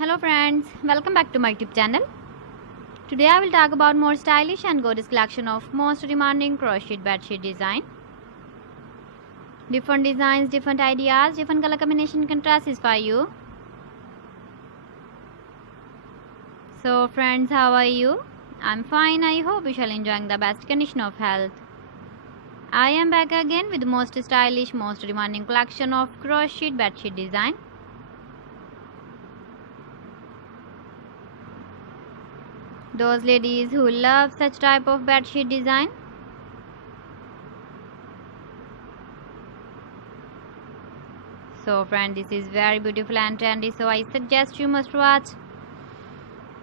Hello friends, welcome back to my YouTube channel. Today I will talk about more stylish and gorgeous collection of most demanding crochet bedsheet design. Different designs, different ideas, different color combination can satisfy you. So friends, how are you? I'm fine. I hope you shall enjoying the best condition of health. I am back again with the most stylish, most demanding collection of crochet bedsheet design. Those ladies who love such type of bedsheet design. So friend, this is very beautiful and trendy, so I suggest you must watch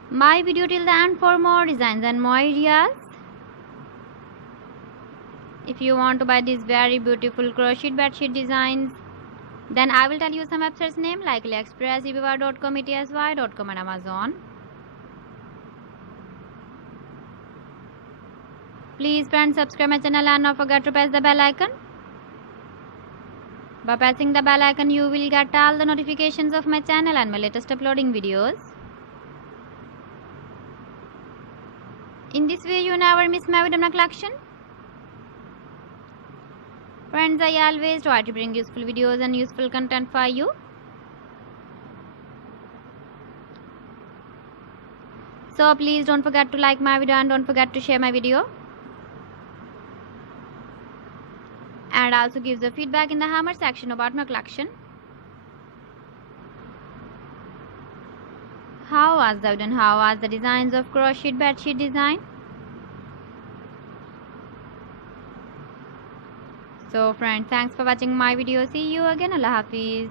my video till the end for more designs and more ideas. If you want to buy these very beautiful crochet bedsheet designs, then I will tell you some websites name like AliExpress, eBay.com, ETSY.com and Amazon. Please friends, subscribe my channel and not forget to press the bell icon. By pressing the bell icon, you will get all the notifications of my channel and my latest uploading videos. In this way, you never miss my video collection. Friends, I always try to bring useful videos and useful content for you. So please don't forget to like my video and don't forget to share my video. And also give the feedback in the hammer section about my collection. How was the video and how was the designs of crochet bedsheet design? So friends, thanks for watching my video. See you again. Allah Hafiz.